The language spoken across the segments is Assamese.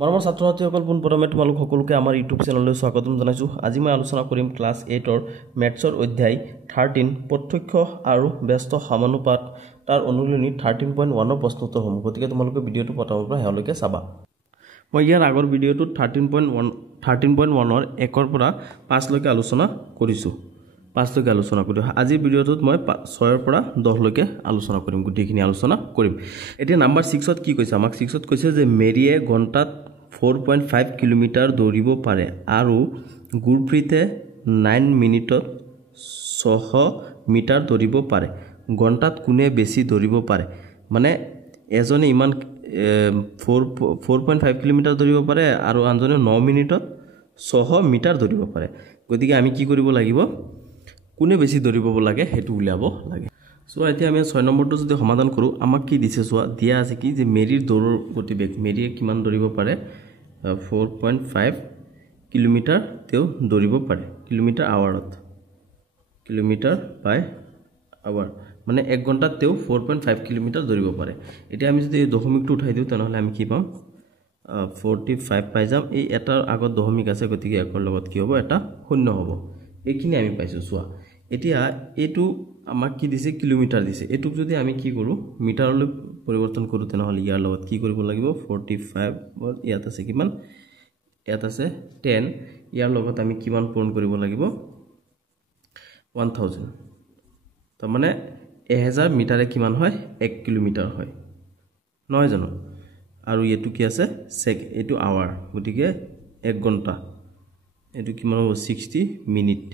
মৰমৰ ছাত্ৰ ছাত্ৰীসকল পোনপ্ৰথমে তোমালোক সকলোকে আমাৰ ইউটিউব চেনেললৈ স্বাগতম জনাইছোঁ। আজি মই আলোচনা কৰিম ক্লাছ 8ৰ মেথছৰ অধ্যায় 13 প্ৰত্যক্ষ আৰু ব্যস্ত সমানুপাত তাৰ অনুশীলনী 13.1ৰ প্ৰশ্নোত্তৰ সমূহ। গতিকে তোমালোকে ভিডিঅ'টো প্ৰথমৰ পৰা শেষলৈকে চাবা। মই ইয়াৰ আগৰ ভিডিঅ'টোত 13.1ৰ 1ৰ পৰা 5লৈকে আলোচনা কৰিছোঁ। 5লৈকে আলোচনা কৰিম। আজিৰ ভিডিঅ'টোত মই 6ৰ পৰা 10লৈকে আলোচনা কৰিম, গোটেইখিনি আলোচনা কৰিম। এতিয়া নাম্বাৰ 6ত কি কৈছে? আমাক 6ত কৈছে যে মেৰিয়ে ঘণ্টাত 4.5 কিলোমিটাৰ দৌৰিব পাৰে আৰু গুৰপ্ৰীতে 9 মিনিটত 600 মিটাৰ দৌৰিব পাৰে। ঘণ্টাত কোনে বেছি দৌৰিব পাৰে? মানে এজনে ইমান 4.5 কিলোমিটাৰ দৌৰিব পাৰে আৰু আনজনে 9 মিনিটত 600 মিটাৰ দৌৰিব পাৰে। গতিকে আমি কি কৰিব লাগিব? কোনে বেছি দৌৰিব লাগে সেইটো উলিয়াব লাগে। সো এতিয়া আমি 6 নম্বৰটো যদি সমাধান কৰোঁ, আমাক কি দিছে চোৱা, দিয়া আছে কি যে মেৰিৰ দৌৰৰ গতিবেগ, মেৰিয়ে কিমান দৌৰিব পাৰে? 4.5 কিলোমিটাৰ তেওঁ দৌৰিব পাৰে, কিলোমিটাৰ আৱাৰত, কিলোমিটাৰ বাই আৱাৰ, মানে 1 ঘণ্টাত তেওঁ 4.5 কিলোমিটাৰ দৌৰিব পাৰে। এতিয়া আমি যদি দশমিকটো উঠাই দিওঁ তেনেহ'লে আমি কি পাম? 45 পাই যাম। এই এটাৰ আগত দশমিক আছে, গতিকে একৰ লগত কি হ'ব? এটা শূন্য হ'ব। এইখিনি আমি পাইছোঁ চোৱা। এতিয়া এইটো আমাক কি দিছে? কিলোমিটাৰ দিছে। এইটোক যদি আমি কি কৰোঁ? মিটাৰলৈ পৰিৱৰ্তন কৰোঁ তেনেহ'লে ইয়াৰ লগত কি কৰিব লাগিব? 45 ইয়াত আছে কিমান? ইয়াত আছে 10। ইয়াৰ লগত আমি কিমান পূৰণ কৰিব লাগিব? 1000। তাৰমানে 1000 মিটাৰে কিমান হয়? 1 কিলোমিটাৰ হয়, নহয় জানো? আৰু এইটো কি আছে? এইটো আৱাৰ, গতিকে 1 ঘণ্টা। এইটো কিমান হ'ব? 60 মিনিট।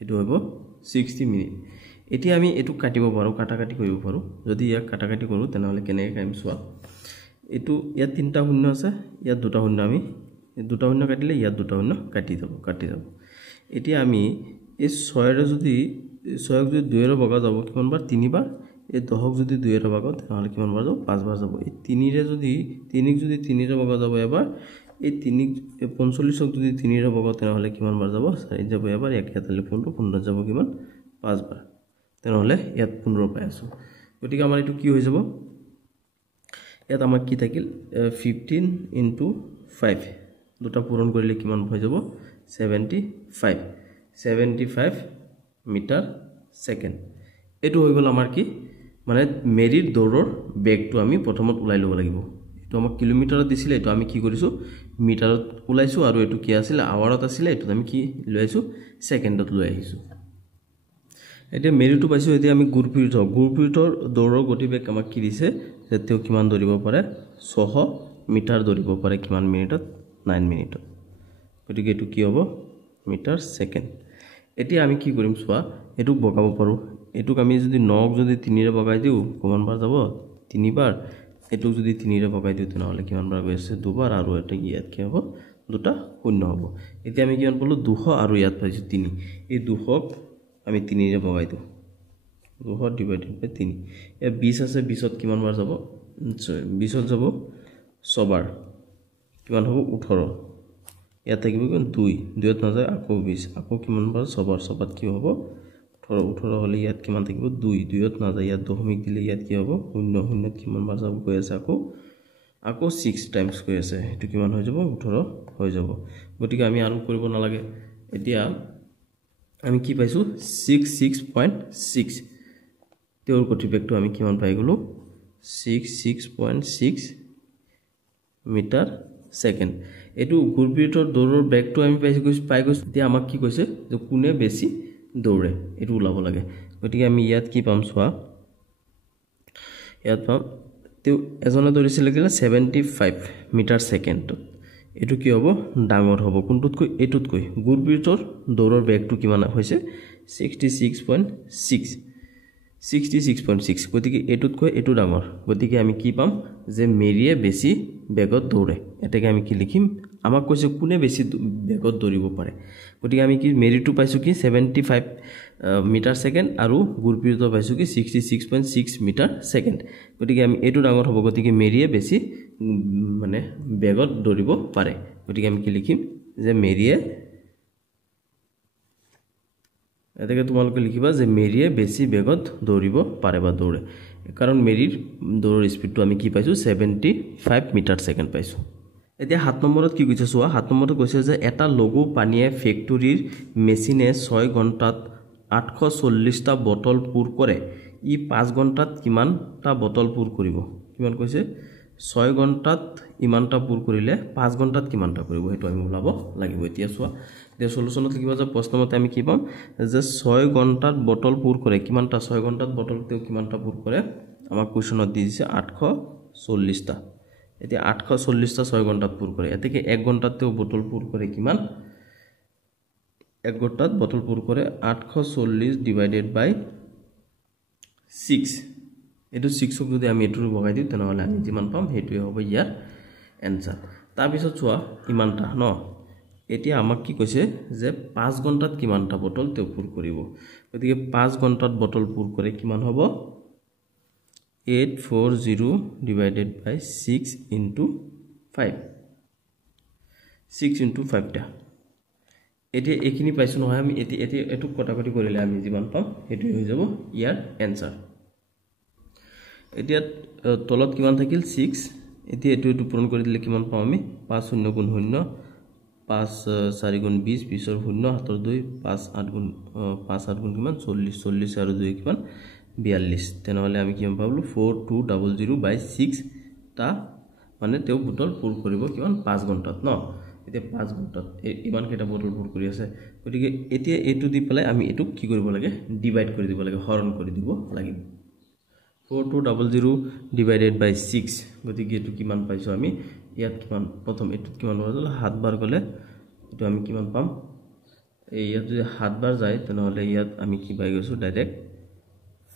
এইটো হ'ব 60 মিনিট। এতিয়া আমি এইটো কাটিব পাৰোঁ, কাটাকাটি কৰিব পাৰোঁ। যদি ইয়াক কাটাকাটি কৰোঁ তেনেহ'লে কেনেকৈ কাটিম চোৱা। এইটো ইয়াত 3টা শূন্য আছে, ইয়াত 2টা শূন্য, আমি 2টা শূন্য কাটিলে ইয়াত 2টা শূন্য কাটি যাব। এতিয়া আমি এই 6ৰে যদি 6ক যদি 2ৰে ভগা যাব কিমান বাৰ? 3 বাৰ। এই 10ক যদি 2ৰে ভগাও তেনেহ'লে কিমান বাৰ যাব? 5 বাৰ যাব। এই 3ক যদি 3ৰে ভগা যাব এবাৰ। এই 45ক যদি 3ৰে ভগাও তেনেহ'লে কিমান বাৰ যাব? 4 যাব এবাৰ। 1 এটালে 15 যাব কিমান? 5 বাৰ। তেনেহ'লে ইয়াত 15 পাই আছোঁ। গতিকে আমাৰ এইটো কি হৈ যাব? ইয়াত আমাৰ কি থাকিল? 15 × 5, দুটা পূৰণ কৰিলে কিমান হৈ যাব? 75 মিটাৰ ছেকেণ্ড। এইটো হৈ গ'ল আমাৰ কি? মানে মেৰিৰ দৌৰৰ বেগটো আমি প্ৰথমত ওলাই ল'ব লাগিব। এইটো আমাক কিলোমিটাৰত দিছিলে, এইটো আমি কি কৰিছোঁ? মিটাৰত ওলাইছোঁ। আৰু এইটো কি আছিলে? আৱাৰত আছিলে। এইটোত আমি কি লৈ আহিছোঁ? ছেকেণ্ডত লৈ আহিছোঁ। এতিয়া মেৰিটো পাইছোঁ। এতিয়া আমি গুৰপ্ৰীতৰ দৌৰৰ গতিবেগ আমাক কি দিছে? যে তেওঁ কিমান দৌৰিব পাৰে? 600 মিটাৰ দৌৰিব পাৰে কিমান মিনিটত? 9 মিনিটত। গতিকে এইটো কি হ'ব? Metre second. এতিয়া আমি কি কৰিম চোৱা, এইটোক ভগাব পাৰোঁ। এইটোক আমি যদি 9ক যদি 3ৰে ভগাই দিওঁ কিমান বাৰ যাব? 3 বাৰ। এইটোক যদি 3ৰে ভগাই দিওঁ তেনেহ'লে কিমান বাৰ গৈ আছে? 2 বাৰ। আৰু এটা ইয়াত কি হ'ব? 2টা শূন্য হ'ব। এতিয়া আমি কিমান পালোঁ? 200 আৰু ইয়াত পাইছোঁ 3। এই 200ক আমি 3ৰে ভগাই দিওঁ। 200 ডিভাইডেড বাই 3। ইয়াত 20 আছে, 20ত কিমান বাৰ যাব? 20ত যাব 6 বাৰ। কিমান হ'ব? 18। ইয়াত থাকিব কিমান? 2ত নাযায়, আকৌ 20, আকৌ কিমান বাৰ? 6 বাৰ। 6 বাৰত কি হ'ব? 18 হ'লে ইয়াত কিমান থাকিব? 2ত নাযায়, ইয়াত দশমিক দিলে ইয়াত কি হ'ব? 0 কিমান বাৰ যাব? গৈ আছে আকৌ 6 টাইমছ গৈ আছে। সেইটো কিমান হৈ যাব? 18 হৈ যাব। গতিকে আমি আৰু কৰিব নালাগে। এতিয়া আমি কি পাইছোঁ? 66.6। তেওঁৰ গতিবেগটো আমি কিমান পাই গ'লোঁ? 66.6 মিটাৰ ছেকেণ্ড। এইটো গুৰপ্ৰীতৰ দৌৰৰ বেগটো আমি পাই গৈছোঁ। এতিয়া আমাক কি কৈছে? যে কোনে বেছি দৌৰে এইটো ওলাব লাগে। গতিকে আমি ইয়াত কি পাম চোৱা। ইয়াত পাম তেওঁ এজনে দৌৰিছিলে কিনে 75 মিটাৰ ছেকেণ্ডত। এইটো কি হ'ব? ডাঙৰ হ'ব। কোনটোতকৈ? এইটোতকৈ। গুৰপ্ৰীতৰ দৌৰৰ বেগটো কিমান হৈছে? 66.6। গতিকে এইটোতকৈ এইটো ডাঙৰ। গতিকে আমি কি পাম? যে মেৰিয়ে বেছি বেগত দৌৰে। এটাকে আমি কি লিখিম? আমাক কৈছে কোনে বেছি বেগত দৌৰিব পাৰে। গতিকে আমি কি মেৰিটো পাইছোঁ কি? 75 মিটাৰ ছেকেণ্ড আৰু গুৰপ্ৰীতৰ পাইছোঁ কি? 66.6 মিটাৰ ছেকেণ্ড। গতিকে আমি এইটো ডাঙৰ হ'ব। গতিকে মেৰিয়ে বেছি মানে বেগত দৌৰিব পাৰে। গতিকে আমি কি লিখিম? যে মেৰিয়ে, এটাকে তোমালোকে লিখিবা যে মেৰিয়ে বেছি বেগত দৌৰিব পাৰে বা দৌৰে। কাৰণ মেৰিৰ দৌৰৰ স্পীডটো আমি কি পাইছোঁ? 75 মিটাৰ ছেকেণ্ড পাইছোঁ। এতিয়া 7 নম্বৰত কি কৈছে চোৱা 7 নম্বৰত কৈছে যে এটা লঘু পানীয়ে ফেক্টৰীৰ মেচিনে 6 ঘণ্টাত 840টা বটল পুৰ কৰে ই 5 ঘণ্টাত কিমানটা বটল পুৰ কৰিব কিমান কৈছে 6 ঘণ্টাত ইমানটা পুৰ কৰিলে 5 ঘণ্টাত কিমানটা কৰিব হেতু আমি ওলাব লাগিব এতিয়া চোৱা দে সলিউশনত লিখিবা যে প্ৰশ্নমতে আমি কি পাম যে 6 ঘণ্টাত বটল পুৰ কৰে কিমানটা 6 ঘণ্টাত বটল তেও কিমানটা পুৰ কৰে আমাক কোৱেশ্যনত দি দিছে 840টা এতিয়া 840টা 6 ঘণ্টাত পুৰ কৰে এতেকে 1 ঘণ্টাত তেও বটল পুৰ কৰে কিমান 1 ঘণ্টাত বটল পুৰ কৰে 840 ডিভাইডেড বাই 6 এটো 6 ক যদি আমি এটো বগাই দিও তেনহলে আমি যিমান পাম হেতুই হ'ব ইয়াৰ এনসাৰ তাৰ পিছত চোৱা ইমানটা ন এতিয়া আমাক কি কৈছে যে 5 ঘণ্টাত কিমানটা বটল তেও পুৰ কৰিব গতিকে 5 ঘণ্টাত বটল পুৰ কৰে কিমান হ'ব 840 divided by 6 into 5 6 into 5 টা এতিয়া এখিনি পাইছো নহয় আমি এটো কটাকটি কৰিলে আমি যিমান পাম হেতু হৈ যাব ইয়াৰ এনসাৰ এতিয়া তলত কিমান থাকিল 6 এতিয়া এটো পূৰণ কৰি দিলে কিমান পাম আমি 5 0 গুণ 0 5 4 গুণ 20 20 ৰ 0 হাতৰ 2 5 8 গুণ 5 8 গুণ কিমান 40 40 আৰু 2 কিমান 42 তেনহলে আমি কিমান পাবলো 4200 by 6 টা মানে তেও বটল পুৰ কৰিব কিমান 5 ঘণ্টাত ন এতিয়া 5 ঘণ্টাত ইমান কেটা বটল পুৰ কৰি আছে গতিকে এতিয়া এটো দি পেলাই আমি এটো কি কৰিব লাগে ডিভাইড কৰি দিব লাগে হৰণ কৰি দিব লাগিব 4200 divided by 6 গতিকে এটো কিমান পাইছো আমি ইয়াত কিমান প্ৰথম এটো কিমান হ'ল 7 বাৰ গলে এটো আমি কিমান পাম এই ইয়াত যদি 7 বাৰ যায় তেনহলে ইয়াত আমি কি পাই গৈছো ডাইৰেক্ট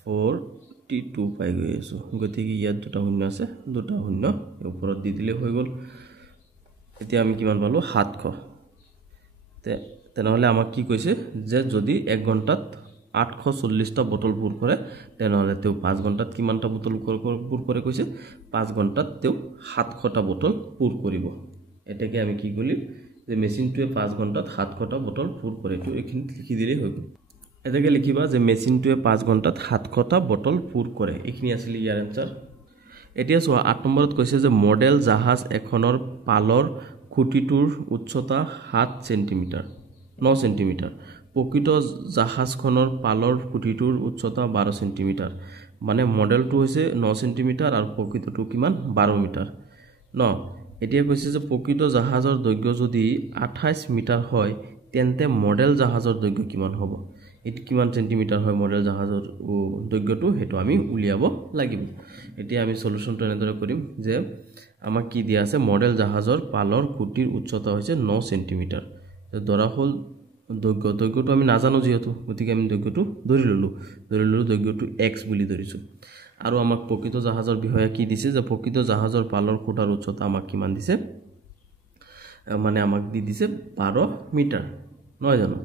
42 পাই গৈছো গতিকে ইয়াত দুটা শূন্য আছে দুটা শূন্য ওপৰত দি দিলে হৈ গল এতিয়া আমি কিমান পালো 700 তেনহলে আমাক কি কৈছে যে যদি 1 ঘণ্টাত 840টা বটল পুৰ কৰে তেনহলে তেও 5 ঘণ্টাত কিমানটা বটল পুৰ কৰে কৈছে 5 ঘণ্টাত তেও 700টা বটল পুৰ কৰিব এটাকে আমি কি কৰিম যে মেচিনটোৱে 5 ঘণ্টাত 700টা বটল পুৰ কৰে তো এখিনি লিখি দিলে হৈ গল এটাকে লিখিবা যে মেচিনটোৱে 5 ঘণ্টাত 700টা বটল পুৰ কৰে এখিনি আছিল ইয়াৰ আনসাৰ এতিয়া চোৱা 8 নম্বৰত কৈছে যে মডেল জাহাজ এখনৰ পালৰ খুঁটিটোৰ উচ্চতা 7 সেন্টিমিটাৰ 9 সেন্টিমিটাৰ প্ৰকৃত জাহাজখনৰ পালৰ খুঁটিটোৰ উচ্চতা 12 সেন্টিমিটাৰ মানে মডেলটো হৈছে 9 সেন্টিমিটাৰ আৰু প্ৰকৃতটো কিমান 12 মিটাৰ ন এতিয়া কৈছে যে প্ৰকৃত জাহাজৰ দৈৰ্ঘ্য যদি 28 মিটাৰ হয় তেন্তে মডেল জাহাজৰ দৈৰ্ঘ্য কিমান হ'ব এটি কিমান সেন্টিমিটাৰ হয় মডেল জাহাজৰ দৈৰ্ঘ্যটো হেতু আমি উলিয়াব লাগিব এতিয়া আমি সলিউশনটো এনেদৰে কৰিম যে আমাক কি দিয়া আছে মডেল জাহাজৰ পালৰ খুঁটিৰ উচ্চতা হৈছে 9 সেন্টিমিটাৰ ধৰা হল দৈৰ্ঘ্যটো আমি নাজানো যেহেতু গতিকে আমি দৈৰ্ঘ্যটো ধৰি ললো দৈৰ্ঘ্যটো x বুলি ধৰিছো আৰু আমাক প্ৰকৃত জাহাজৰ বিষয়ে কি দিছে যে প্ৰকৃত জাহাজৰ পালৰ খুঁটাৰ উচ্চতা আমাক কিমান দিছে মানে আমাক দি দিছে 12 মিটাৰ নহয় জানো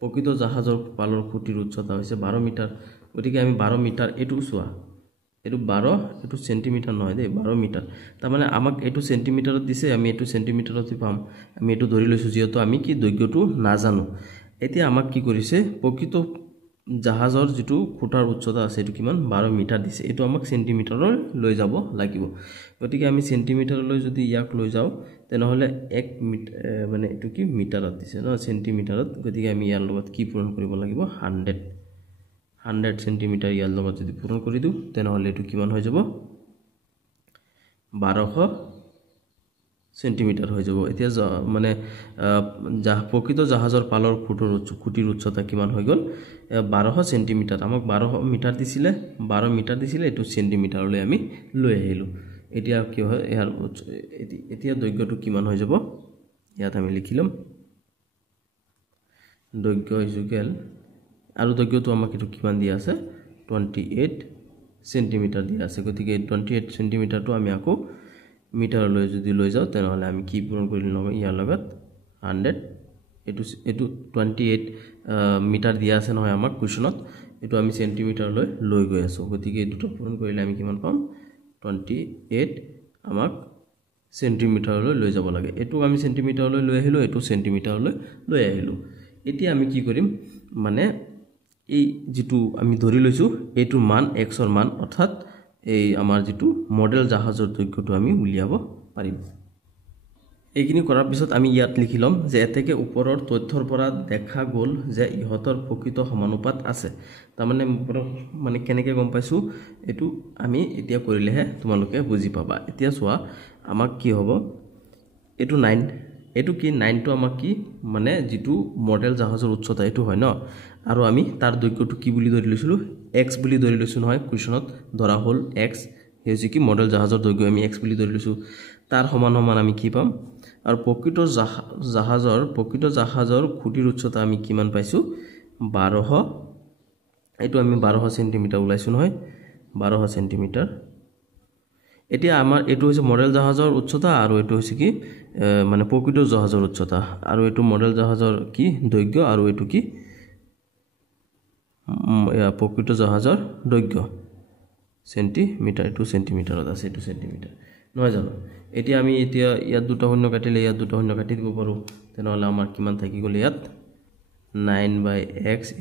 প্ৰকৃত জাহাজৰ পালৰ খুঁটিৰ উচ্চতা হৈছে 12 মিটাৰ গতিকে আমি 12 মিটাৰ এটো চোৱা এটো 12 এটো সেন্টিমিটাৰ নহয় দে 12 মিটাৰ তাৰ মানে আমাক এটো সেন্টিমিটাৰত দিছে আমি এটো সেন্টিমিটাৰত পাম আমি এটো ধৰি লৈছো যেহেতু আমি কি দৈৰ্ঘ্যটো নাজানো এতিয়া আমাক কি কৰিছে প্ৰকৃত জাহাজৰ যেটো খুঁটাৰ উচ্চতা আছে এটো কিমান 12 মিটাৰ দিছে এটো আমাক সেন্টিমিটাৰৰ লৈ যাব লাগিব গতিকে আমি সেন্টিমিটাৰলৈ যদি ইয়াক লৈ যাও তেনহলে 1 মিটাৰ মানে এটো কি মিটাৰত দিছে ন সেন্টিমিটাৰত গতিকে আমি ইয়াৰ লগত কি পূৰণ কৰিব লাগিব 100 সেন্টিমিটাৰ ইয়াৰ লগত যদি পূৰণ কৰি দিও তেনহলে এটো কিমান হৈ যাব 1200 সেন্টিমিটাৰ হৈ যাব এতিয়া মানে প্ৰকৃত জাহাজৰ পালৰ খুঁটিৰ উচ্চতা কিমান হৈ গল 1200 সেন্টিমিটাৰ আমাক 12 মিটাৰ দিছিলে 12 মিটাৰ দিছিলে এটো সেন্টিমিটাৰলৈ আমি লৈ আহিলো এতিয়া কি হয় ইয়াৰ এতিয়া দৈৰ্ঘ্যটো কিমান হৈ যাব ইয়াত আমি লিখিলম দৈৰ্ঘ্য ইকুয়াল আৰু দৈৰ্ঘ্যটো আমাক এটো কিমান দিয়া আছে 28 সেন্টিমিটাৰ দিয়া আছে গতিকে 28 সেন্টিমিটাৰটো আমি আকৌ মিটাৰলৈ যদি লৈ যাও তেনহলে আমি কি পূৰণ কৰিলে নব ইয়াৰ লগত 100 এটো 28 মিটাৰ দিয়া আছে নহয় আমাক কোৱেশ্যনত এটো আমি সেন্টিমিটাৰলৈ লৈ গৈ আছো গতিকে এটো পূৰণ কৰিলে আমি কিমান পাম 28 আমাক সেন্টিমিটাৰলৈ লৈ যাব লাগে এটো আমি সেন্টিমিটাৰলৈ লৈ আহিলো এটো সেন্টিমিটাৰলৈ লৈ আহিলো এতিয়া আমি কি কৰিম মানে এই যেটো আমি ধৰি লৈছো এটোৰ মান x ৰ মান অৰ্থাৎ এই আমাৰ যেটো মডেল জাহাজৰ দৈৰ্ঘ্যটো আমি উলিয়াব পাৰিম এইখিনি কৰাৰ পিছত আমি ইয়াত লিখি ল'ম যে এতেকে ওপৰৰ তথ্যৰ পৰা দেখা গ'ল যে ইহঁতৰ প্ৰকৃত সমানুপাত আছে তাৰমানে মানে কেনেকৈ গম পাইছোঁ এইটো আমি এতিয়া কৰিলেহে তোমালোকে বুজি পাবা এতিয়া চোৱা আমাক কি হ'ব এইটো 9 এইটো কি 9 টো আমাক কি মানে যেটো মডেল জাহাজৰ উচ্চতা এইটো হয় ন আৰু আমি তাৰ দৈৰ্ঘ্যটো কি বুলি ধৰি লৈছিলো x বুলি ধৰি লৈছো নহয় কোৱেশ্যনত ধৰা হ'ল x হৈছে কি মডেল জাহাজৰ দৈৰ্ঘ্য আমি x বুলি ধৰি লৈছো তাৰ সমান আমি কি পাম আৰু প্ৰকৃত জাহাজৰ খুঁটিৰ উচ্চতা আমি কিমান পাইছো 1200 এইটো আমি 1200 সেন্টিমিটাৰ ওলাইছো নহয় 1200 সেন্টিমিটাৰ এতিয়া আমাৰ এটো হৈছে মডেল জাহাজৰ উচ্চতা আৰু এটো হৈছে কি মানে প্ৰকৃত জাহাজৰ উচ্চতা আৰু এটো মডেল জাহাজৰ কি দৈৰ্ঘ্য আৰু এটো কি প্ৰকৃত জাহাজৰ দৈৰ্ঘ্য সেন্টিমিটাৰ এটো সেন্টিমিটাৰত আছে এটো সেন্টিমিটাৰ নহয় জানো এতিয়া আমি এতিয়া ইয়াত দুটা শূন্য কাটিলে ইয়াত দুটা শূন্য কাটি দিব পাৰো তেনেহলে আমাৰ কিমান থাকি গ'ল ইয়াত 9/x =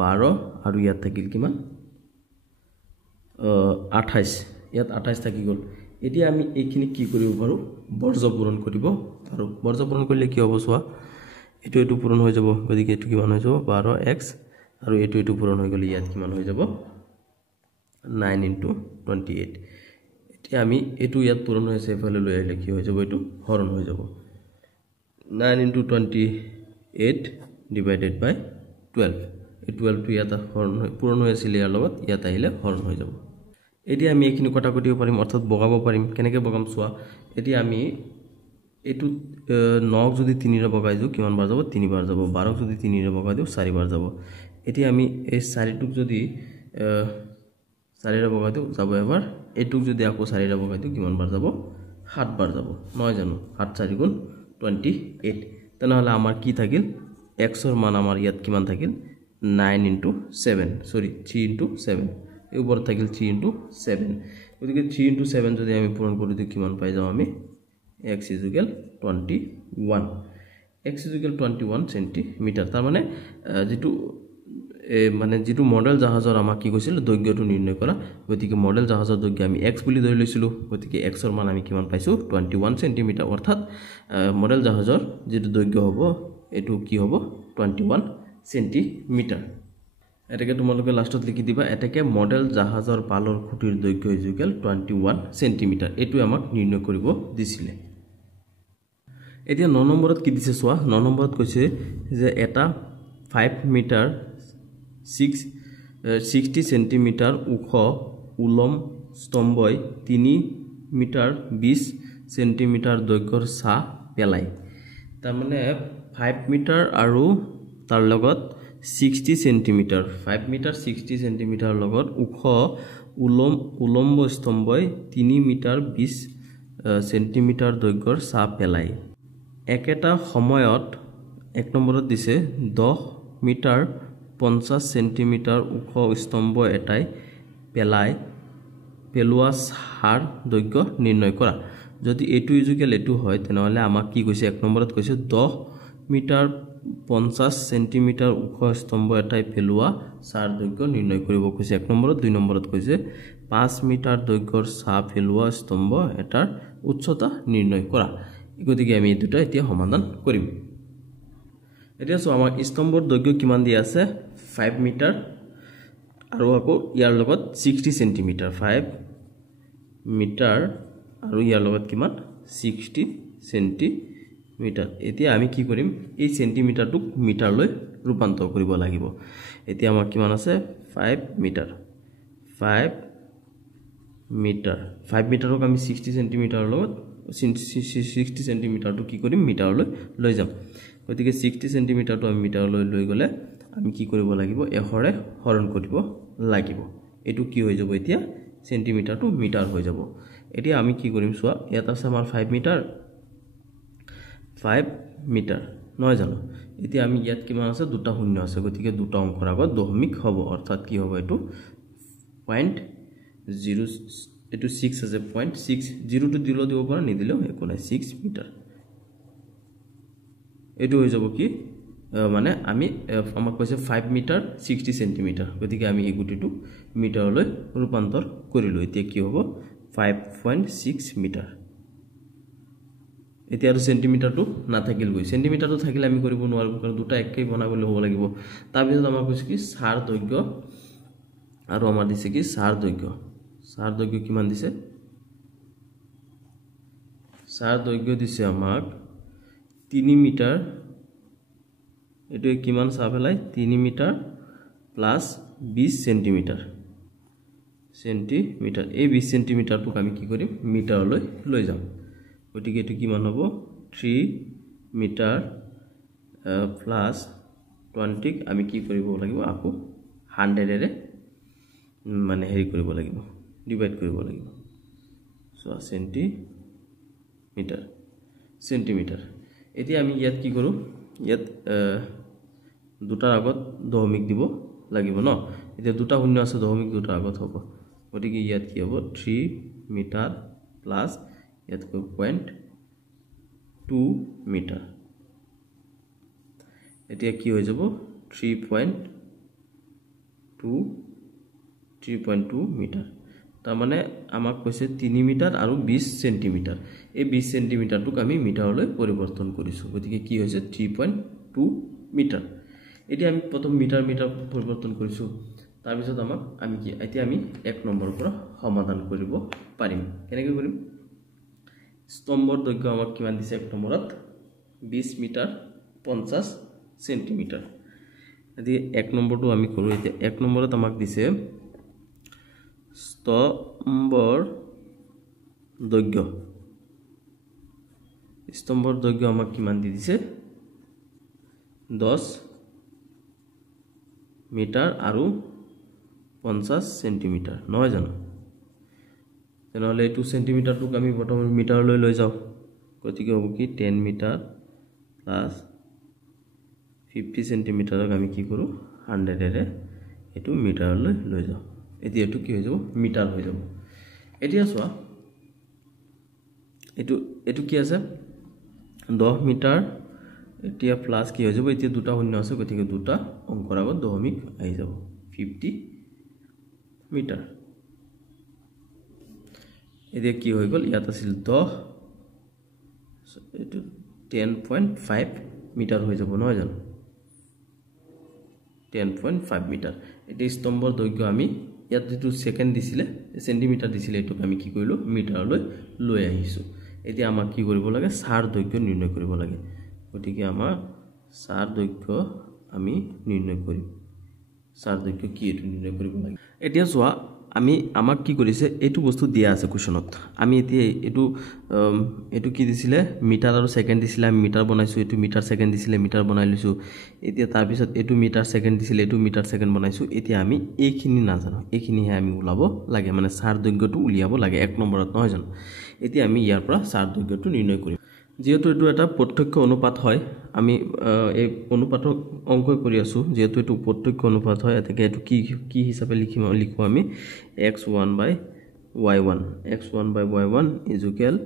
12 আৰু ইয়াত থাকিল কিমান 28 ইয়াত 28 থাকি গ'ল এতিয়া আমি এইখিনি কি কৰিব পাৰো বৰ্জ পূৰণ কৰিব আৰু বৰ্জ পূৰণ কৰিলে কি হ'ব চোৱা এটো পূৰণ হৈ যাব গতিকে এটো কিমান হৈ যাব 12x আৰু এটো পূৰণ হৈ গ'লে ইয়াত কিমান হৈ যাব 9 * 28 এতিয়া আমি এটো ইয়াত পূৰণ হৈছে এফালে লৈ আহিলে কি হৈ যাব এটো হৰণ হৈ যাব 9 * 28 / 12 এই 12 টো ইয়াত হৰণ পূৰণ হৈ আছিল ইয়াৰ লগত ইয়াত আহিলে হৰণ হৈ যাব এতিয়া আমি এইখিনি কটা কটিব পাৰিম অৰ্থাৎ বগাব পাৰিম কেনেকৈ বগাম চোৱা এতিয়া আমি এটো 9 যদি 3 ৰে বগাই দিও কিমান বাৰ যাব 3 বাৰ যাব 12 যদি 3 ৰে বগাই দিও 4 বাৰ যাব এতিয়া আমি এই 4 টোক যদি 4 ৰে বগাই দিও যাব এবাৰ এটুক যদি আকৌ 4 ৰে বগাই দিও কিমান বাৰ যাব 7 বাৰ যাব নহয় জানো 7 4 * 28 তেনেহলে আমাৰ কি থাকিল x ৰ মান আমাৰ ইয়াত কিমান থাকিল 9 * 7 সৰি 3 * 7 এই ওপৰত থাকিল 3 * 7 গতিকে 3 * 7 যদি আমি পূৰণ কৰি দিও কিমান পাই যাও আমি x = 21 x = 21 সেন্টিমিটাৰ তাৰ মানে যেটো মডেল জাহাজৰ আমাক কি কৈছিল দৈৰ্ঘ্যটো নিৰ্ণয় কৰা গতিকে মডেল জাহাজৰ দৈৰ্ঘ্য আমি x বুলি ধৰি লৈছিলো গতিকে x ৰ মান আমি কিমান পাইছো 21 সেন্টিমিটাৰ অৰ্থাৎ মডেল জাহাজৰ যেটো দৈৰ্ঘ্য হ'ব এটো কি হ'ব 21 সেন্টিমিটাৰ এটাকে তোমালোকে লাষ্টত লিখি দিবা এটাকে মডেল জাহাজৰ পালৰ খুঁটিৰ দৈৰ্ঘ্য = 21 সেন্টিমিটাৰ এটো আমাক নিৰ্ণয় কৰিব দিছিলে এতিয়া 9 নম্বৰত কি দিছে চোৱা 9 নম্বৰত কৈছে যে এটা 5 মিটাৰ 60 সেন্টিমিটাৰ ওখ উলম স্তম্ভই 3 মিটাৰ 20 সেন্টিমিটাৰ দৈৰ্ঘ্যৰ ছাঁ পেলায় তাৰ মানে 5 মিটাৰ আৰু তাৰ লগত 60 সেন্টিমিটাৰ 5 মিটাৰ 60 সেন্টিমিটাৰ লগত ওখ উলম্ব স্তম্ভই 3 মিটাৰ 20 সেন্টিমিটাৰ দৈৰ্ঘ্যৰ ছাঁ পেলায় একেটা সময়ত এক নম্বৰত দিছে 10 মিটাৰ 50 সেন্টিমিটাৰ ওখ স্তম্ভ এটাই পেলোৱা ছাঁৰ দৈৰ্ঘ্য নিৰ্ণয় কৰা যদি এটো ইজুকেল এটো হয় তেনেহলে আমাক কি কৈছে এক নম্বৰত কৈছে 10 মিটাৰ 50 সেন্টিমিটাৰ ওখ স্তম্ভ এটাই পেলোৱা ছাঁৰ দৈৰ্ঘ্য নিৰ্ণয় কৰিব কৈছে এক নম্বৰত দুই নম্বৰত কৈছে 5 মিটাৰ দৈৰ্ঘ্যৰ ছাঁ পেলোৱা স্তম্ভ এটাৰ উচ্চতা নিৰ্ণয় কৰা গতিকে আমি এই দুটা এতিয়া সমাধান কৰিম এতিয়া সো আমাৰ স্তম্ভৰ দৈৰ্ঘ্য কিমান দিয়া আছে 5 মিটাৰ আৰু আকৌ ইয়াৰ লগত 60 সেন্টিমিটাৰ 5 মিটাৰ আৰু ইয়াৰ লগত কিমান 60 সেন্টিমিটাৰ এতিয়া আমি কি কৰিম এই সেন্টিমিটাৰটোক মিটাৰলৈ ৰূপান্তৰ কৰিব লাগিব এতিয়া আমাৰ কিমান আছে 5 মিটাৰ 5 মিটাৰক আমি 60 সেন্টিমিটাৰৰ লগত 60 সেন্টিমিটাৰটো কি কৰিম মিটাৰলৈ লৈ যাম গতিকে 60 সেন্টিমিটাৰটো আমি মিটাৰলৈ লৈ গলে আমি কি কৰিব লাগিব এহৰে হৰণ কৰিব লাগিব এটো কি হৈ যাব এতিয়া সেন্টিমিটাৰটো মিটাৰ হৈ যাব এতিয়া আমি কি কৰিম চোৱা ইয়াত আছে আমাৰ 5 মিটাৰ নহয় জানো এতিয়া আমি ইয়াত কিমান আছে দুটা শূন্য আছে গতিকে দুটা অংকৰ আগত দশমিক হ'ব অৰ্থাৎ কি হ'ব এটো 0.0 এটো 6 আছে 0.6 0 টো দিলো দিব পাৰা নিদিলেও একো নাই 6 মিটাৰ এটো হৈ যাব কি মানে আমি আমাক কৈছে 5 মিটাৰ 60 সেন্টিমিটাৰ গতিকে আমি এই গুটিটো মিটাৰলৈ ৰূপান্তৰ কৰিলো এতিয়া কি হ'ব 5.6 মিটাৰ এতিয়া আৰু সেন্টিমিটাৰটো নাথাকিলগৈ সেন্টিমিটাৰটো থাকিলে আমি কৰিব নোৱাৰিব কাৰণ দুটা একেই বনাবলৈ হ'ব লাগিব তাৰ পিছত আমাৰ কৈছে কি সাৰ দৈৰ্ঘ্য আৰু আমাৰ দিছে কি সাৰ দৈৰ্ঘ্য কিমান দিছে সাৰ দৈৰ্ঘ্য দিছে আমাক 3 মিটাৰ এটো কিমান চাপেলাই 3 মিটাৰ প্লাস 20 সেন্টিমিটাৰ এই 20 সেন্টিমিটাৰটো আমি কি কৰিম মিটাৰলৈ লৈ যাম গতিকে এটো কিমান হ'ব 3 মিটাৰ প্লাস 20 আমি কি কৰিব লাগিব আকৌ 100 এৰে মানে হেৰি কৰিব লাগিব ডিভাইড কৰিব লাগিব সো সেন্টিমিটাৰ এতিয়া আমি ইয়াত কি কৰো ইয়াত দুটাৰ আগত দশমিক দিব লাগিব ন এতিয়া দুটা শূন্য আছে দশমিক দুটাৰ আগত হ'ব গতিকে ইয়াত কি হ'ব 3 মিটাৰ প্লাস ইয়াত 0.2 মিটাৰ এতিয়া কি হৈ যাব 3.2 মিটাৰ তাৰ মানে আমাক কৈছে 3 মিটাৰ আৰু 20 সেন্টিমিটাৰ এই 20 সেন্টিমিটাৰটোক আমি মিটাৰলৈ পৰিৱৰ্তন কৰিছো গতিকে কি হৈছে 3.2 মিটাৰ এতিয়া আমি প্ৰথম মিটাৰ পৰিৱৰ্তন কৰিছো তাৰ পিছত আমি কি এতিয়া আমি 1 নম্বৰৰ পৰা সমাধান কৰিব পাৰিম কেনেকৈ কৰিম স্তম্ভৰ দৈৰ্ঘ্য আমাক কিমান দিছে 1 নম্বৰত 20 মিটাৰ 50 সেন্টিমিটাৰ যদি 1 নম্বৰটো আমি কৰো এতিয়া 1 নম্বৰত আমাক দিছে স্তম্ভৰ দৈৰ্ঘ্য আমাক কিমান দি দিছে 10 মিটাৰ আৰু 50 সেন্টিমিটাৰ নহয় জানো তেনেহলে 2 সেন্টিমিটাৰটোক আমি প্ৰথম মিটাৰলৈ লৈ যাও গতিকে হ'ব কি 10 মিটাৰ প্লাস 50 সেন্টিমিটাৰক আমি কি কৰো 100 এৰে এটো মিটাৰলৈ লৈ যাও এতিয়া এটো কি হৈ যাব মিটাৰ হৈ যাব এতিয়া চোৱা এটো কি আছে 10 মিটাৰ এতিয়া প্লাস কি হৈ যাব এতিয়া দুটা শূন্য আছে গতিকে দুটা অংকৰ আগত দশমিক আহি যাব 50 মিটাৰ এতিয়া কি হৈ গল ইয়াত আছিল 10 এটো 10.5 মিটাৰ হৈ যাব নহয় জানো 10.5 মিটাৰ এতিয়া স্তম্ভৰ দৈৰ্ঘ্য আমি ইয়াত যেটো সেকেন্ড দিছিলে সেন্টিমিটাৰ দিছিলে এটো আমি কি কৰিলো মিটাৰলৈ লৈ আহিছো এতিয়া আমাক কি কৰিব লাগে সাৰ দৈৰ্ঘ্য নিৰ্ণয় কৰিব লাগে গতিকে আমাৰ সাৰ দৈৰ্ঘ্য আমি নিৰ্ণয় কৰিম সাৰ দৈৰ্ঘ্য কি এটো নিৰ্ণয় কৰিব লাগে এতিয়া চোৱা আমি আমাক কি কৰিছে এটো বস্তু দিয়া আছে কোৱেশ্যনত আমি এতিয়া এটো কি দিছিলে মিটাৰ আৰু সেকেন্ড দিছিলে আমি মিটাৰ বনাইছো এটো মিটাৰ সেকেন্ড দিছিলে মিটাৰ বনাই লৈছো এতিয়া তাৰ পিছত এটো মিটাৰ সেকেন্ড দিছিলে এটো মিটাৰ সেকেন্ড বনাইছো এতিয়া আমি এইখিনি নাজানো এইখিনিহে আমি উলাব লাগে মানে সাৰ দৈৰ্ঘ্যটো উলিয়াব লাগে 1 নম্বৰত নহয় জানো এতিয়া আমি ইয়াৰ পৰা সাৰ দৈৰ্ঘ্যটো নিৰ্ণয় কৰিম যেহেতু এটো এটা প্ৰত্যক্ষ অনুপাত হয় আমি এই অনুপাতৰ অংক কৰি আছো যেহেতু এটো প্ৰত্যক্ষ অনুপাত হয় এটাকে এটো কি হিচাপে লিখো আমি x1 by y1 is equal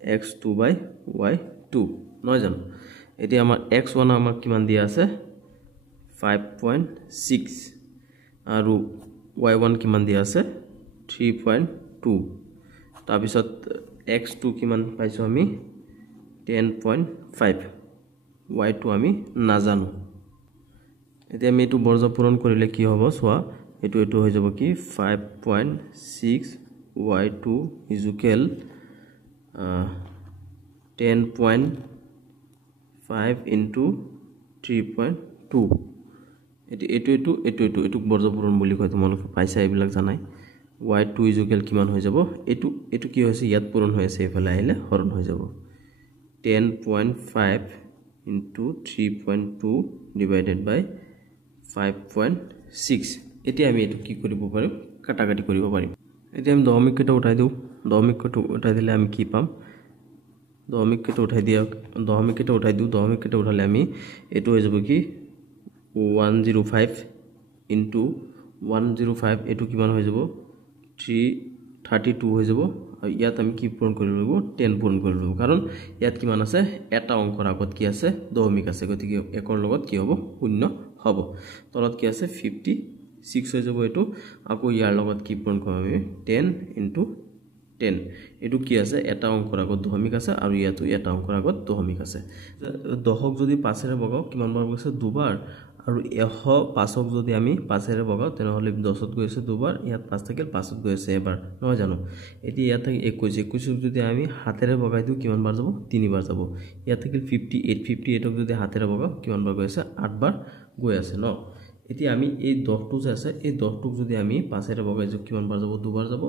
x2 by y2 নহয় জানো এতিয়া আমাৰ x1 আমাক কিমান দিয়া আছে 5.6 আৰু y1 কিমান দিয়া আছে 3.2 তাৰ পিছত x2 কিমান পাইছো আমি 10.5 y2 আমি নাজানো এতিয়া আমি এটো বৰ্জ পূৰণ কৰিলে কি হ'ব সোৱা এটো হৈ যাব কি 5.6 y2 is equal 10.5 into 3.2 এটো বৰ্জ পূৰণ বুলি কয় তোমালোকে পাইছা এইবিলাক জানাই y2 is equal কিমান হৈ যাব এটো কি হৈছে ইয়াত পূৰণ হৈ আছে এফালে আহিলে হৰণ হৈ যাব 10.5 into 3.2 divided by 5.6 এতিয়া আমি এটো কি কৰিব পাৰিম কাটাকাটি কৰিব পাৰিম এতিয়া আমি দশমিক কেটা উঠাই দিও দশমিক কেটা উঠাই দিলে আমি কি পাম দশমিক কেটা উঠাই দিও দশমিক কেটা উঠালে আমি এটো হৈ যাব কি 105 into 105 এটো কিমান হৈ যাব 332 হৈ যাব আৰু ইয়াত আমি কি পূৰণ কৰিব লাগিব 10 পূৰণ কৰিব লাগিব কাৰণ ইয়াত কিমান আছে এটা অংকৰ আগত কি আছে দশমিক আছে গতিকে একৰ লগত কি হ'ব শূন্য হ'ব তলত কি আছে 56 হৈ যাব এটো আকৌ ইয়াৰ লগত কি পূৰণ কৰিম আমি 10 into 10 এটু কি আছে এটা অংকৰ আগত দশমিক আছে আৰু ইয়াতো এটা অংকৰ আগত দশমিক আছে দহক যদি 5 এৰে বগাও কিমান বাৰ গৈছে দুবাৰ আৰু 105ক যদি আমি 5 এৰে বগাও তেনেহলে 10ত গৈছে দুবাৰ ইয়াত 5 থাকিল 5ত গৈছে এবাৰ নহয় জানো এটি ইয়াত থাকি 21ক যদি আমি হাতেৰে বগাই দিও কিমান বাৰ যাব 3 বাৰ যাব ইয়াত থাকিল 58ক যদি হাতেৰে বগাও কিমান বাৰ গৈছে 8 বাৰ গৈ আছে ন এটি আমি এই 10টো যে আছে এই 10টোক যদি আমি 5 এৰে বগাই যাও কিমান বাৰ যাব দুবাৰ যাব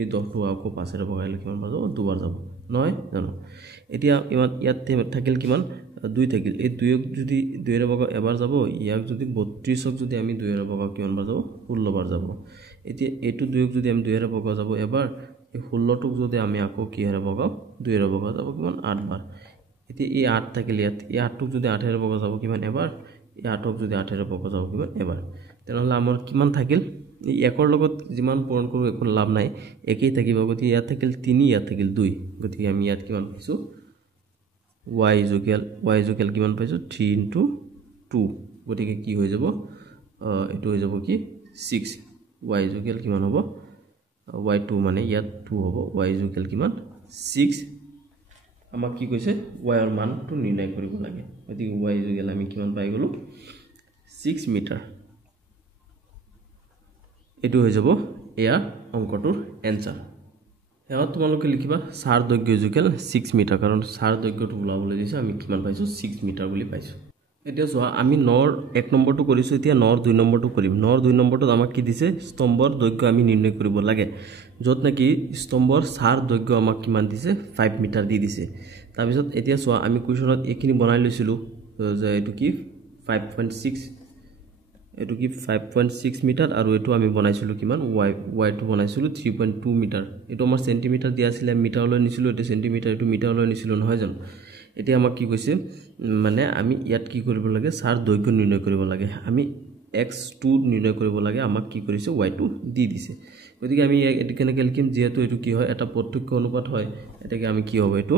এই 10টো আকৌ 5 এৰে বগাইলে কিমান বাৰ যাব দুবাৰ যাব নহয় জানো এতিয়া ইয়াত থাকিল কিমান 2 থাকিল এই 2ক যদি 2 এৰে বগাও এবাৰ যাব ইয়াক যদি 32ক যদি আমি 2 এৰে বগাও কিমান বাৰ যাব 16 বাৰ যাব এতিয়া এটো 2ক যদি আমি 2 এৰে বগাও যাব এবাৰ এই 16টোক যদি আমি আকৌ কি এৰে বগাও 2 এৰে বগাও যাব কিমান 8 বাৰ এতিয়া এই 8 থাকিল ইয়াত এই 8টোক যদি 8 এৰে বগাও যাব কিমান এবাৰ এই 8ক যদি 8 এৰে বগাও যাব কিমান এবাৰ তেনেহলে আমাৰ কিমান থাকিল এই একৰ লগত যিমান পূৰণ কৰো একো লাভ নাই একেই থাকিব গতি ইয়াত থাকিল 3 ইয়াত থাকিল 2 গতি আমি ইয়াত কিমান পাইছো y ইকুয়াল কিমান পাইছো 3 into 2 গতিকে কি হৈ যাব এটো হৈ যাব কি 6 y ইকুয়াল কিমান হ'ব y2 মানে ইয়াত 2 হ'ব y ইকুয়াল কিমান 6 আমাক কি কৈছে y ৰ মানটো নিৰ্ণয় কৰিব লাগে গতিকে y ইকুয়াল আমি কিমান পাই গলো 6 মিটাৰ এটো হৈ যাব এয়া অংকটোৰ এনসাৰ এয়া তোমালোকে লিখিবা সাৰ দৈৰ্ঘ্য ইকুয়াল 6 মিটাৰ কাৰণ সাৰ দৈৰ্ঘ্যটো ওলাবলৈ দিছে আমি কিমান পাইছো 6 মিটাৰ বুলি পাইছো এতিয়া যোৱা আমি 9 ৰ 1 নম্বৰটো কৰিছো এতিয়া 9 ৰ 2 নম্বৰটো কৰিম 9 ৰ 2 নম্বৰটো আমাক কি দিছে স্তম্ভৰ দৈৰ্ঘ্য আমি নিৰ্ণয় কৰিব লাগে যত নাকি স্তম্ভৰ সাৰ দৈৰ্ঘ্য আমাক কিমান দিছে 5 মিটাৰ দি দিছে তাৰ পিছত এতিয়া চোৱা আমি কোৱেশ্যনত এখিনি বনাই লৈছিলো যে এটো কি 5.6 এটো কি 5.6 মিটাৰ আৰু এটো আমি বনাইছিলো কিমান y টো বনাইছিলো 3.2 মিটাৰ এটো আমাৰ সেন্টিমিটাৰ দিয়া আছিল মিটাৰলৈ নিছিলো এটো সেন্টিমিটাৰ এটো মিটাৰলৈ নিছিলো নহয় জানো এতিয়া আমাক কি কৈছে মানে আমি ইয়াত কি কৰিব লাগে সাৰ দৈৰ্ঘ্য নিৰ্ণয় কৰিব লাগে আমি x2 নিৰ্ণয় কৰিব লাগে আমাক কি কৰিছে y2 দি দিছে গতিকে আমি এটো কেনেকৈ লিখিম যেহেতু এটো কি হয় এটা প্ৰত্যক্ষ অনুপাত হয় এটাকে আমি কি হ'ব এটো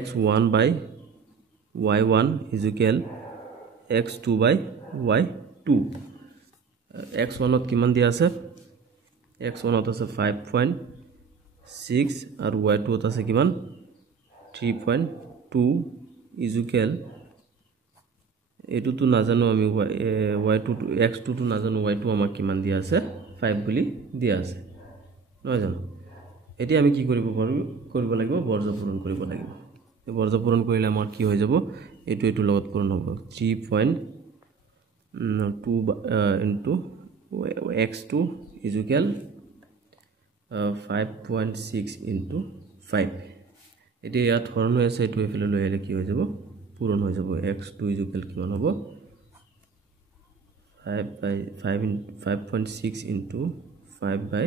x1 by y1 is equal x2 by y2 x1 ত কিমান দিয়া আছে x1 ত আছে 5.6 আৰু y2 ত আছে কিমান 3.2 is equal এটো তো নাজানো আমি y2 x2 তো নাজানো y2 আমাক কিমান দিয়া আছে 5 বুলি দিয়া আছে নহয় জানো এতিয়া আমি কি কৰিব লাগিব বৰ্জ পূৰণ কৰিব লাগিব এই বৰ্জ পূৰণ কৰিলে আমাৰ কি হৈ যাব এটো লগত পূৰণ হ'ব 3.2 into x2 is equal 5.6 into 5 এটি ইয়াত হৰণ হৈ আছে এটো এফালে লৈ আহিলে কি হৈ যাব পূৰণ হৈ যাব x2 is equal কিমান হ'ব 5.6 into 5 by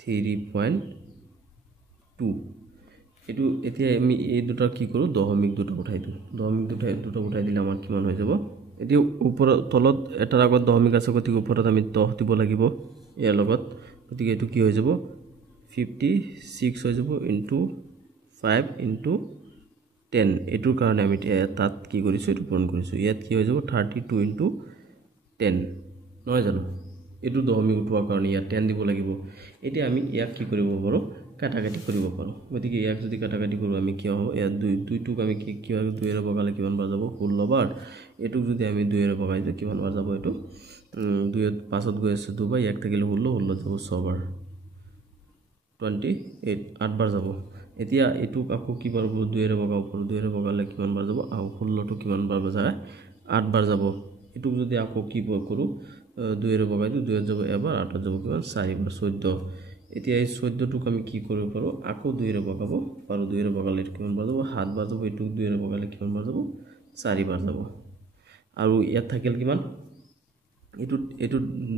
3.2 এটো এতিয়া আমি এই দুটা কি কৰো দশমিক দুটা উঠাই দিও দশমিক দুটা উঠাই দিলে আমাৰ কিমান হৈ যাব এটি ওপৰ তলত এটাৰ আগত দশমিক আছে গতিকে ওপৰত আমি 10 দিব লাগিব ইয়াৰ লগত গতিকে এটো কি হৈ যাব 56 হৈ যাব into 5 into 10 এটোৰ কাৰণে আমি তাত কি কৰিছো এটো পূৰণ কৰিছো ইয়াত কি হৈ যাব 32 into 10 নহয় জানো এটো দশমিক উঠোৱাৰ কাৰণে ইয়াত 10 দিব লাগিব এতিয়া আমি ইয়াক কি কৰিব পাৰো কাটাকাটি কৰিব পাৰো গতিকে ইয়াক যদি কাটাকাটি কৰো আমি কি হ'ব ইয়াত 2 টুক আমি কি হয় 2 এৰে বগালে কিমান বাৰ যাব 16 বাৰ এটুক যদি আমি 2 এৰে বগাই দিও কিমান বাৰ যাব এটো 2 এত 5ত গৈ আছে 2 বাৰ ইয়াক থাকিলে 16 যাব 6 বাৰ 28 8 বাৰ যাব এতিয়া এটুক আকৌ কি বাৰ 2 এৰে বগাও 2 এৰে বগালে কিমান বাৰ যাব আৰু 16 টু কিমান বাৰ যায় 8 বাৰ যাব এটুক যদি আকৌ কি কৰো 2 এৰে বগাই দিও 2 এত যাব এবাৰ 8 ত যাব কিমান 4 বাৰ 14 এতিয়া এই 14 টুক আমি কি কৰিব পাৰো আকৌ 2 এৰে বগাব পাৰো 2 এৰে বগালে কিমান বাৰ যাব 7 বাৰ যাব এটুক 2 এৰে বগালে কিমান বাৰ যাব 4 বাৰ যাব আৰু ইয়াত থাকিল কিমান এটু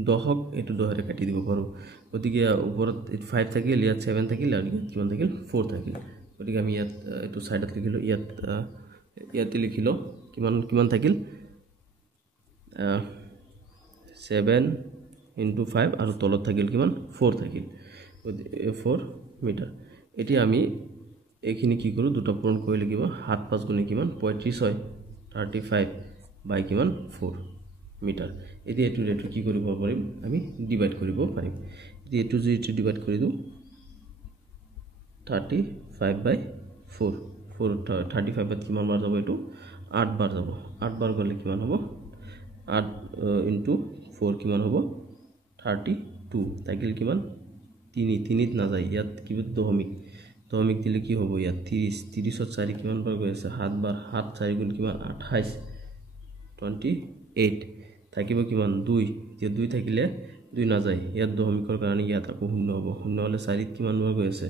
দহক এটু দহৰে কাটি দিব পাৰো গতিকে ওপৰত 5 থাকিল ইয়াত 7 থাকিল আৰু ইয়াত কিমান থাকিল 4 থাকিল গতিকে আমি ইয়াত এটু সাইডত লিখিলো ইয়াত লিখিলো কিমান থাকিল 7 into 5 আৰু তলত থাকিল কিমান 4 থাকিল 4 মিটাৰ এতিয়া আমি এখিনি কি কৰো দুটা পূৰণ কৰি লাগিব 7 5 গুণে কিমান 35 হয় 35 বাই কিমান 4 মিটাৰ এতিয়া এটু কি কৰিব পাৰিম আমি ডিভাইড কৰিব পাৰিম এইটো যদি এইটো ডিভাইড কৰি দিওঁ 35/4 35 বাত কিমান বাৰ যাব এইটো 8 বাৰ যাব 8 বাৰ গলে কিমান হ'ব 8 * 4 কিমান হ'ব 32 থাকিল কিমান 3 ত না যায় ইয়াত কিবা দশমিক দিলে কি হ'ব ইয়াত 30 30 ত 4 কিমান বাৰ গৈ আছে 7 বাৰ 7 4 গুণ কিমান 28 28 থাকিব কিমান 2 যে 2 থাকিলে 2 না যায় ইয়াত দশমিকৰ কাৰণে ইয়াত আকৌ 0 হ'ব 0 হলে 4 ত কিমান বাৰ গৈ আছে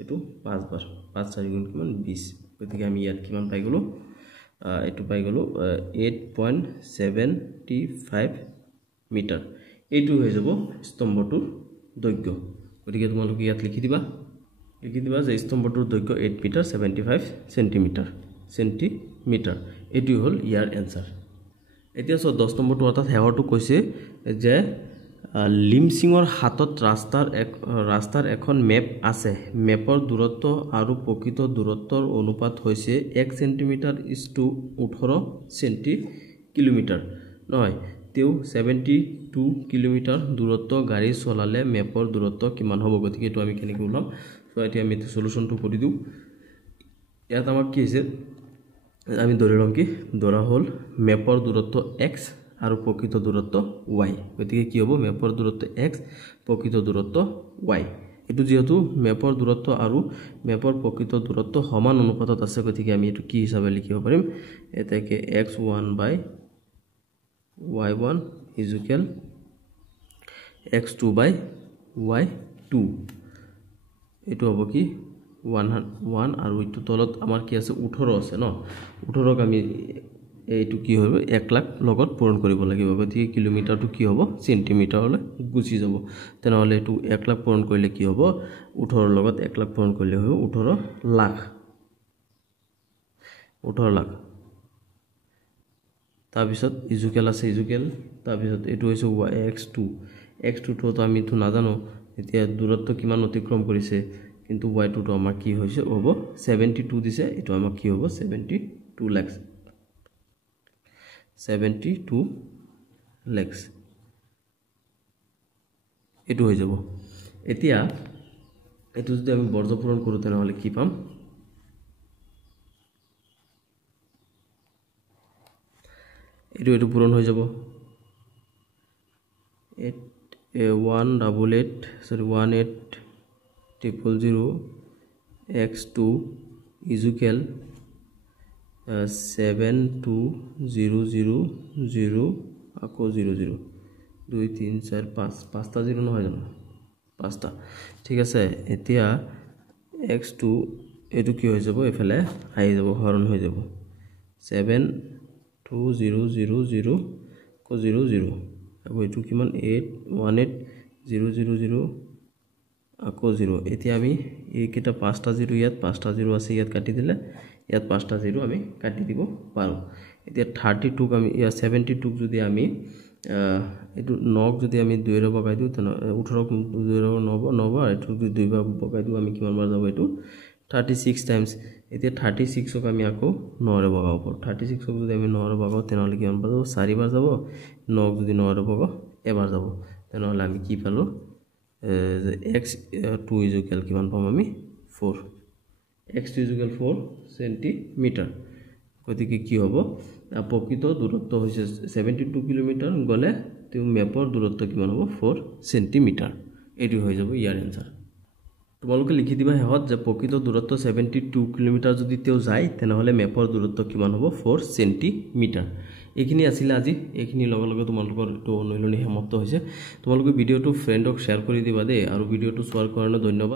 এটো 5 বাৰ 5 4 গুণ কিমান 20 গতিকে আমি ইয়াত কিমান পাই গলো এটো পাই গলো 8.75 মিটাৰ এইটো হৈ যাব স্তম্ভটোৰ দৈৰ্ঘ্য গতিকে তোমালোকে ইয়াত লিখি দিবা যে স্তম্ভটোৰ দৈৰ্ঘ্য 8 মিটাৰ 75 সেন্টিমিটাৰ এইটো হল ইয়াৰ এনসাৰ এতিয়া 10 নম্বৰটো অৰ্থাৎ হেহৰটো কৈছে যে লিমসিংৰ হাতত ৰাস্তাৰ এখন মেপ আছে মেপৰ দূৰত্ব আৰু প্ৰকৃত দূৰত্বৰ অনুপাত হৈছে 1 সেন্টিমিটাৰ * 18 কিলোমিটাৰ নহয় তেও 72 কিলোমিটাৰ দূৰত্ব গাড়ী চলালে মেপৰ দূৰত্ব কিমান হ'ব গতিকে এটো আমি কেনেকৈ ওলাম সো এতিয়া আমি সলিউশনটো কৰি দিও ইয়াত আমাৰ কি হৈছে আমি ধৰি লম কি ধৰা হল মেপৰ দূৰত্ব x আৰু প্ৰকৃত দূৰত্ব y গতিকে কি হ'ব মেপৰ দূৰত্ব x প্ৰকৃত দূৰত্ব y এটো যেহেতু মেপৰ দূৰত্ব আৰু মেপৰ প্ৰকৃত দূৰত্ব সমান অনুপাতত আছে গতিকে আমি এটো কি হিচাপে লিখিব পাৰিম এটাকে x1/y1 = x2/y2 এটো হ'ব কি 1 আৰু ইটো তলত আমাৰ কি আছে 18 আছে ন 18 ক আমি এইটো কি হ'ব 1 লাখ লগত পূৰণ কৰিব লাগিব গতিকে কিলোমিটাৰটো কি হ'ব সেন্টিমিটাৰলৈ গুচি যাব তেনহলে এটো 1 লাখ পূৰণ কৰিলে কি হ'ব 18 লগত 1 লাখ পূৰণ কৰিলে হ'ব 18 লাখ তাৰ পিছত ইজুকেল আছে ইজুকেল তাৰ পিছত এটো হৈছে x2 তো আমি তো নাজানো এতিয়া দূৰত্ব কিমান অতিক্ৰম কৰিছে কিন্তু y2 তো আমাৰ কি হৈছে হ'ব 72 দিছে এটো আমাৰ কি হ'ব 72 লাখ এটো হৈ যাব এতিয়া এটো যদি আমি বৰ্গ পূৰণ কৰো তেনহলে কি পাম এটো পূৰণ হৈ যাব 1800 x2 ইজুকেল 7200 আকৌ 00 2 3 4 5 পাঁচটা 0 নহয় জানো পাঁচটা ঠিক আছে এতিয়া x2 এটো কি হৈ যাব এফালে আহি যাব হৰণ হৈ যাব 72000 আকৌ 00 আকৌ এটো কিমান 818000 আকৌ 0 এতিয়া আমি এই কিটা পাঁচটা 0 ইয়াত পাঁচটা 0 আছে ইয়াত কাটি দিলে ইয়াত পাঁচটা 0 আমি কাটি দিব পাৰো এতিয়া 32 ক আমি 72 ক যদি আমি এটো 9 ক যদি আমি 2 ৰ বগাই দিও তেনে 18 ক 2 ৰ 9 বাৰ এটো 2 বাৰ বগাই দিও আমি কিমান বাৰ যাব এটো 36 টাইমস এতিয়া 36 ক আমি আকৌ 9 ৰ বগাও 36 ক যদি আমি 9 ৰ বগাও তেনহলে কিমান পাব 4 বাৰ যাব 9 ক যদি 9 ৰ বগাও এবাৰ যাব তেনহলে আমি কি পালো x2 ইজুকেল কিমান পাম আমি 4 x2 ইজুকেল 4 সেন্টিমিটাৰ গতিকে কি হ'ব প্ৰকৃত দূৰত্ব হৈছে 72 কিলোমিটাৰ গলে তেও মেপৰ দূৰত্ব কিমান হ'ব 4 সেন্টিমিটাৰ এটো হৈ যাব ইয়াৰ আনসাৰ তোমালোকে লিখি দিবা হেহত যে প্ৰকৃত দূৰত্ব 72 কিলোমিটাৰ যদি তেও যায় তেনহলে মেপৰ দূৰত্ব কিমান হ'ব 4 সেন্টিমিটাৰ এখিনি আছিল আজি এখিনি লগে লগে তোমালোকৰ তো অনুশীলনী সমাপ্ত হৈছে তোমালোকে ভিডিওটো ফ্ৰেণ্ডক শেয়াৰ কৰি দিবা দে আৰু ভিডিওটো চোৱাৰ কাৰণে ধন্যবাদ